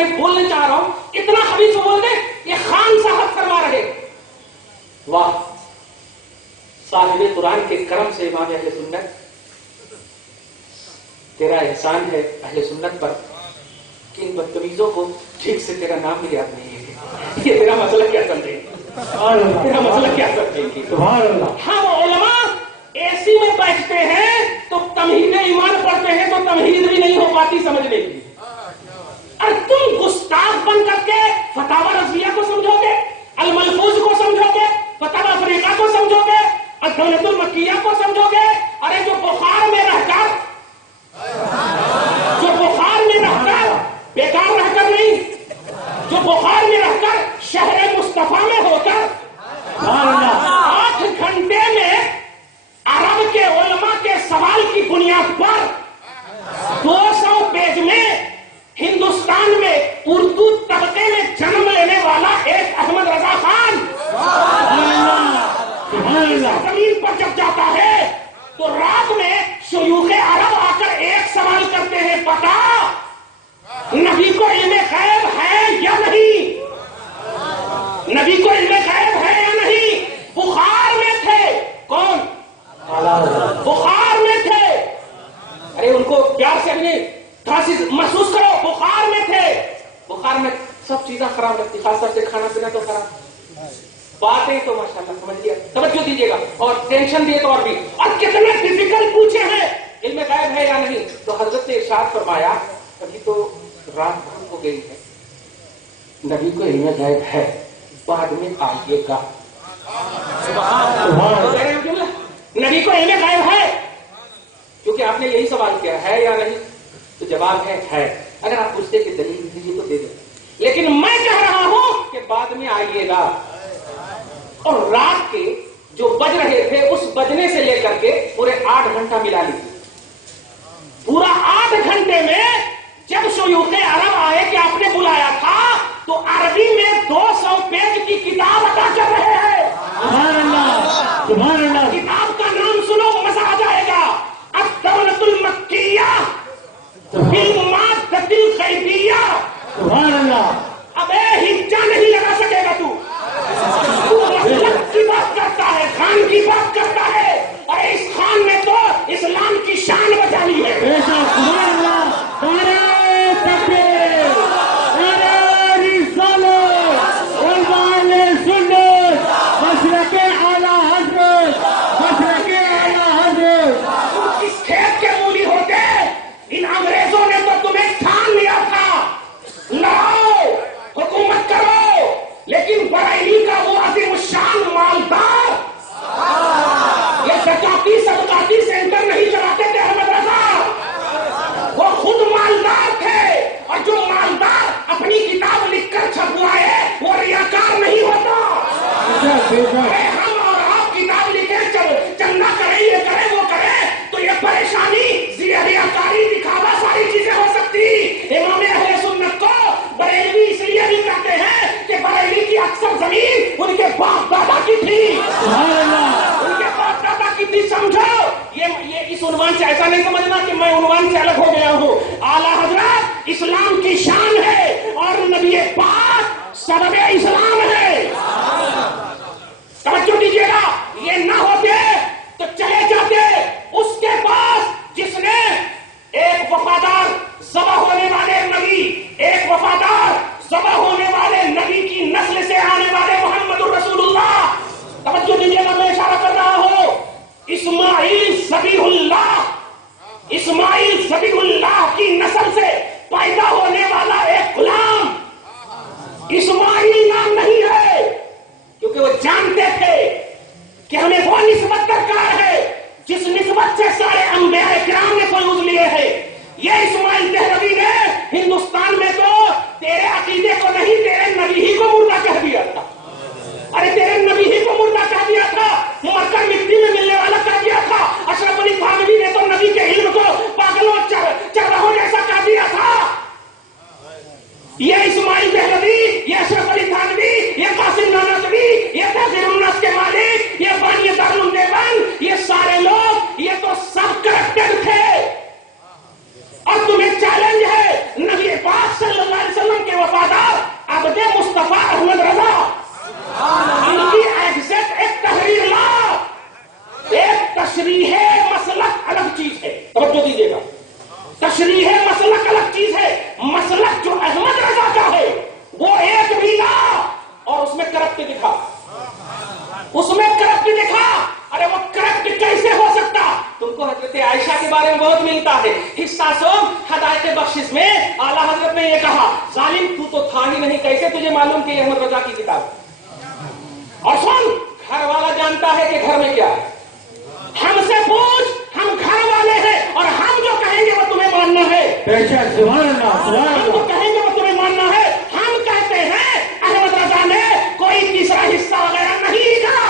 میں بولنے چاہ رہا ہوں اتنا خبیث بول دے یہ خان صاحب فرما رہے. واہ صاحب قرآن کے کرم سے امام اہل سنت تیرا احسان ہے اہل سنت پر کہ ان بدتمیزوں کو ٹھیک سے تیرا نام بھی یاد نہیں ہے. یہ تیرا مسئلہ کیا سمجھے گی؟ تیرا مسئلہ کیا سمجھے گی؟ ہاں وہ علماء اے سی میں بیٹھتے ہیں تو تمہید ایمان پڑھتے ہیں تو تمہید بھی نہیں ہو پاتی سمجھنے کی. اور تم گستاخ بن کر کے فتاوی رضویہ کو سمجھو گے, الملفوظ کو سمجھو گے, فتاوی افریقہ کو سمجھو گے, الدولۃ المکیہ کو سمجھو گے. ارے جو بخار میں رہ کر بیکار رہ کر نہیں, جو بخار میں رہ کر شہر مصطفیٰ میں ہو کر 8 گھنٹے میں عرب کے علماء کے سوال کی بنیاد پر 200 پیج میں ہندوستان میں اردو طبقے میں جنم لینے والا ایک احمد رضا خان زمین پر جب جاتا ہے تو رات میں شیوخ عرب آ کر ایک سوال کرتے ہیں, پتا نبی کو علم غیب ہے یا نہیں؟ نبی کو علم غیب ہے یا نہیں؟ بخار میں تھے. کون بخار میں تھے؟ ارے ان کو پیار سے اپنی کھانسی محسوس کرو. بخار میں تھے. بخار میں سب چیزیں خراب لگتی, خاص طور سے کھانا پینا تو خراب, باتیں تو ماشاءاللہ سمجھ لیا. توجہ دیجیے گا, اور ٹینشن دیے تو اور بھی. اور کتنے ڈیفیکلٹ پوچھے ہیں علم غیب ہے یا نہیں. تو حضرت نے ارشاد فرمایا ابھی تو رات بھر ہو گئی ہے, نبی کو علم غیب ہے, بعد میں آئیے گا. نبی کو علم غیب ہے کیونکہ آپ نے یہی سوال کیا ہے یا نہیں, تو جواب ہے. اگر آپ پوچھتے کہ دلیل دیجیے تو دے دیں, لیکن میں کہہ رہا ہوں کہ بعد میں آئیے گا. اور رات کے جو بج رہے تھے اس بجنے سے لے کر کے پورے 8 گھنٹہ ملا لیجیے. پورا 8 گھنٹے میں جب شیوخ عرب آئے کہ آپ نے بلایا تھا تو عربی میں 200 پیج کی کتاب ادا کر رہے ہیں. سبحان اللہ. کتاب کا نام سنو مزہ آ جائے گا, الدولۃ المکیہ فی المادۃ الغیبیہ. سبحان اللہ. ابے ہجا نہیں لگا سکے گا تو کی بات کرتا ہے, خان کی بات کرتا ہے, اور اس خان نے تو اسلام کی شان بچا لی ہے. سبحان اللہ. لیکن بریلی کا وہ عظیم الشان مالدار یہ صدقاتی سینٹر نہیں چلاتے تھے احمد رضا, وہ خود مالدار تھے. اور جو مالدار اپنی کتاب لکھ کر چھپوائے وہ ریاکار نہیں ہوتا. ہم اور آپ کتاب لکھے چندہ کریں, یہ کریں وہ کریں, تو یہ پریشانی ریاکاری دکھاوا ساری چیزیں ہو سکتی. امام اہل سنت کو بریلوی اس لیے بھی کہتے ہیں کہ بریلی کی اکثر زمین ان کے باپ دادا کی تھی. ان کے باپ دادا کی تھی. سمجھو یہ اس عنوان سے ایسا نہیں سمجھنا کہ میں عنوان سے الگ ہو گیا ہوں. اعلیٰ حضرت اسلام کی شان ہے اور نبی پاک سبب اسلام ہے. توجہ دیجیے گا, یہ نہ ہوتے تو چلے جاتے اس کے پاس جس نے ایک وفادار ذبح ہونے والے نبی, ایک وفادار ذبح ہونے والے نبی کی نسل سے آنے والے محمد الرسول اللہ. توجہ دیجیے گا, میں اشارہ کر رہا ہوں اسماعیل ذبیح اللہ, اسماعیل ذبیح اللہ کی نسل سے پیدا ہونے والا ایک غلام. اسماعیل نام نہیں ہے کیونکہ وہ جانتے تھے کہ ہمیں وہ نسبت درکار ہے جس نسبت سے سارے انبیاء کرام نے فیوز لیے ہیں. یہ اسماعیل دہلوی نے ہندوستان میں تو تیرے عقیدے کو نہیں تیرے نبی ہی کو مردہ کہہ دیا تھا. ارے تیرے نبی ہی کو مردہ کہہ دیا تھا, مر کر مٹی میں ملنے والا کہہ دیا تھا. اشرف علی تھانوی نے تو نبی کے علم کو پاگلوں چرواہوں جیسا کہہ دیا تھا. یہ اسماعیل دہلوی, یہ اشرف علی تھانوی, یہ قاسم نانوتوی, یہ تحذیر الناس کے مالک, یہ بانی دارالدیوبند, یہ سارے لوگ یہ تو سب کرپٹڈ تھے. اور تمہیں چیلنج ہے نبی پاک صلی چیز ہے. مسلک جو احمد رضا کا ہے وہ ایک بھی لا اور اس میں کرپٹ دکھا, اس میں کرپٹ دکھا. ارے وہ کرپٹ کیسے ہو سکتا؟ تم کو حضرت عائشہ کے بارے میں بہت ملتا ہے. حصہ سوم ہدایت بخشش میں اعلیٰ حضرت نے یہ کہا, ظالم تو تھا ہی نہیں, کیسے تجھے معلوم کہ یہ احمد رضا کی کتاب؟ اور سن, گھر والا جانتا ہے کہ گھر میں کیا ہے. ہم سے پوچھ, ہم گھر والے ہیں اور ہم جو کہیں گے وہ تمہیں ماننا ہے. ہم جو کہیں گے وہ تمہیں ماننا ہے. ہم کہتے ہیں احمد رضا نے کوئی تیسرا حصہ وغیرہ نہیں لکھا.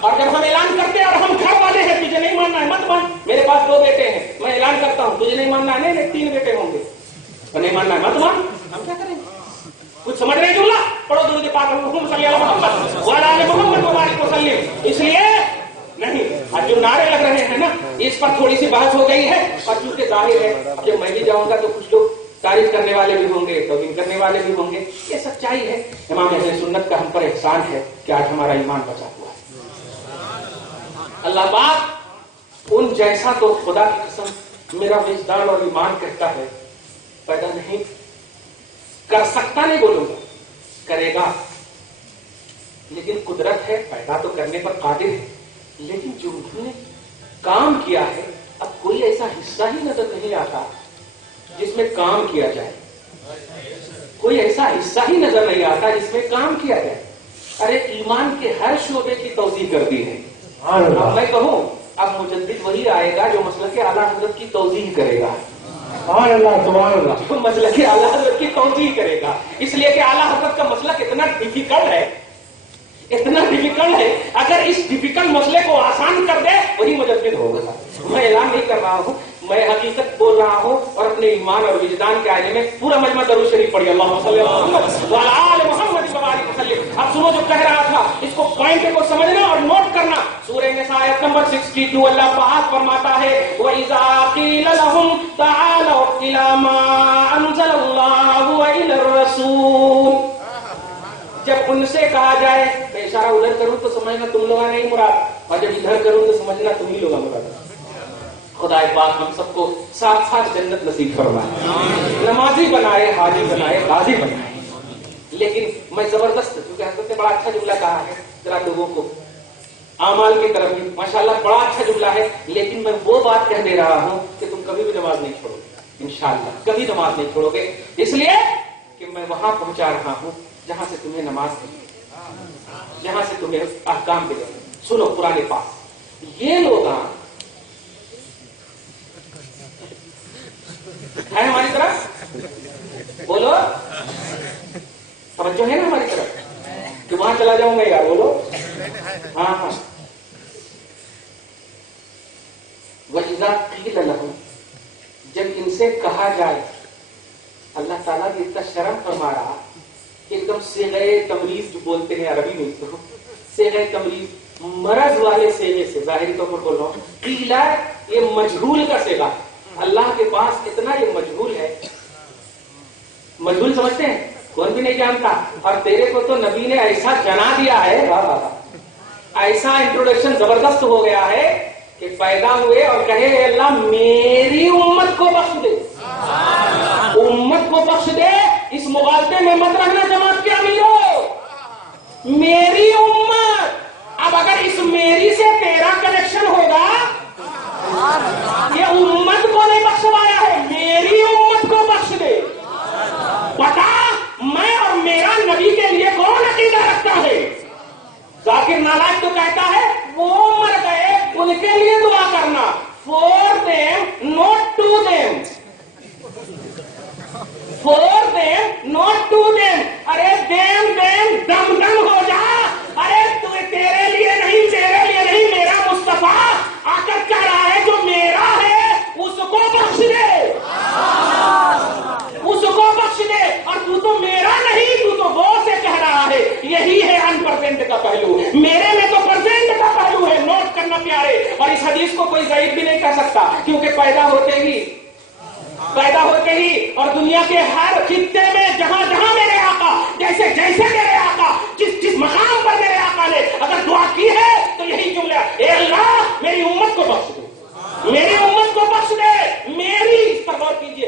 اور جب ہم اعلان کرتے ہیں اور ہم گھر والے ہیں, تجھے نہیں ماننا ہے مت مان. میرے پاس 2 بیٹے ہیں, میں اعلان کرتا ہوں, تجھے نہیں ماننا ہے نہیں 3 بیٹے ہوں گے, تو نہیں ماننا ہے مت مان. ہم کیا کریں؟ کچھ سمجھ رہے جملہ پڑھو درود پاک محمد صلی اللہ علیہ وسلم وعلی آل محمد مبارک وسلم. اس لیے نہیں, جو نعرے لگ رہے ہیں نا, اس پر تھوڑی سی بحث ہو گئی ہے. اور چونکہ ظاہر ہے جب میں بھی جاؤں گا تو کچھ لوگ تعریف کرنے والے بھی ہوں گے, توہین کرنے والے بھی ہوں گے. یہ سچائی ہے. امام اہل سنت کا ہم پر احسان ہے کہ آج ہمارا ایمان بچا ہوا ہے. اللہ پاک ان جیسا تو خدا کی قسم میرا وجدان اور ایمان کہتا ہے پیدا نہیں کر سکتا, نہیں بولوں گا, کرے گا. لیکن قدرت ہے, پیدا تو کرنے پر قادر ہے. لیکن جو انہوں نے کام کیا ہے, اب کوئی ایسا حصہ ہی نظر نہیں آتا جس میں کام کیا جائے. کوئی ایسا حصہ ہی نظر نہیں آتا جس میں کام کیا جائے. ارے ایمان کے ہر شعبے کی توضیح کر دی ہے. اب میں کہوں, اب مجدد وہی آئے گا جو مسلک اعلیٰ حضرت کی توضیح کرے گا. مسلک اعلیٰ حضرت کی توضیح کرے گا. اس لیے کہ اعلیٰ حضرت کا مسلک اتنا ڈیفیکلٹ ہے, اتنا ڈیفیکلٹ ہے. اگر اس ڈیفیکلٹ مسئلے کو آسان کر دے وہی مجدد ہوگا. میں اعلان نہیں کر رہا ہوں, میں حقیقت بول رہا ہوں. اور اپنے ایمان اور وجدان کے آئینے میں پورا مجمع درود شریف پڑھی, اللہم صلی علی محمد وعلی آل محمد وبارک وسلم. اب سنو جو کہہ رہا تھا, اس کو پوائنٹ کو سمجھنا اور نوٹ کرنا. سورہ نساء آیت نمبر 62 اللہ پاک فرماتا ہے, وَإِذَا قِيلَ لَهُمْ تَعَالَوْا إِلَىٰ مَا أَنزَلَ اللَّهُ وَإِلَى الرَّسُولِ. جب ان سے کہا جائے, میں اشارہ ادھر کروں تو سمجھنا تم لوگ نہیں مراد, اور جب ادھر کروں تو سمجھنا تم ہی لوگ مراد. خدا پاک ہم سب کو ساتھ ساتھ جنت نصیب فرمائے, نمازی بنائے, حاجی بنائے, غازی بنائے. لیکن میں زبردست, کیونکہ حضرت نے بڑا اچھا جملہ کہا ہے, ذرا لوگوں کو اعمال کی طرف بھی ماشاءاللہ بڑا اچھا جملہ ہے. لیکن میں وہ بات کہہ دے رہا ہوں کہ تم کبھی بھی نماز نہیں چھوڑو گے, انشاءاللہ کبھی نماز نہیں چھوڑو گے. اس لیے کہ میں وہاں پہنچا رہا ہوں جہاں سے تمہیں نماز ملے, جہاں سے تمہیں احکام ملے. سنو قرآن پاک, یہ لوگ ہے ہماری طرف, بولو توجہ ہے نا ہماری طرف, کہ وہاں چلا جاؤں میں یار, بولو ہاں ہاں. وَإِذَا قِيلَ لَهُمْ, جب ان سے کہا جائے, اللہ تعالیٰ نے اتنا شرم فرما رہا, ایک دم صیغہ تمریض جو بولتے ہیں عربی میں, تو صیغہ تمریض مرض والے صیغے سے, ظاہری طور پر بول رہا ہوں. قیلا یہ مجہول کا صیغہ, اللہ کے پاس اتنا یہ مجہول ہے. مجہول سمجھتے ہیں, کون بھی نہیں جانتا. اور تیرے کو تو نبی نے ایسا جنا دیا ہے, ایسا انٹروڈکشن زبردست ہو گیا ہے کہ پیدا ہوئے اور کہے اللہ میری امت کو بخش دے, امت کو بخش دے. اس مغالطے میں مت رہنا جماعت کے امیروں, میری امت. اب اگر اس میری سے تیرا کنیکشن ہوگا, یہ امت کو نہیں بخشوایا ہے, میری امت کو بخش دے. بتا میں اور میرا نبی کے لیے کون عقیدہ رکھتا ہے؟ ذاکر نالائق تو کہتا ہے وہ مر گئے ان کے لیے دعا کرنا, for them not to them, for them not to them. ارے دیم دیم دم دم ہو جا. ارے تیرے لیے نہیں, تیرے لیے نہیں, میرا مصطفیٰ آ کر کہہ رہا ہے جو میرا ہے اس کو بخش دے, اس کو بخش دے. اور تو میرا نہیں, تو وہ سے کہہ رہا ہے. یہی ہے ان پرسنٹ کا پہلو, میرے میں تو پرسنٹ کا پہلو ہے. نوٹ کرنا پیارے. اور اس حدیث کو کوئی ضعیف بھی نہیں کہہ سکتا, کیونکہ پیدا ہوتے ہی اور دنیا کے ہر خطے میں جہاں جہاں میرے آقا, جیسے جیسے میرے آقا جس مقام پر میرے آقا نے اگر دعا کی ہے تو یہی جملہ, اے اللہ میری امت کو بخش دے, میری امت کو بخش دے. میری, اس پر غور کیجیے,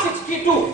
62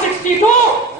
62।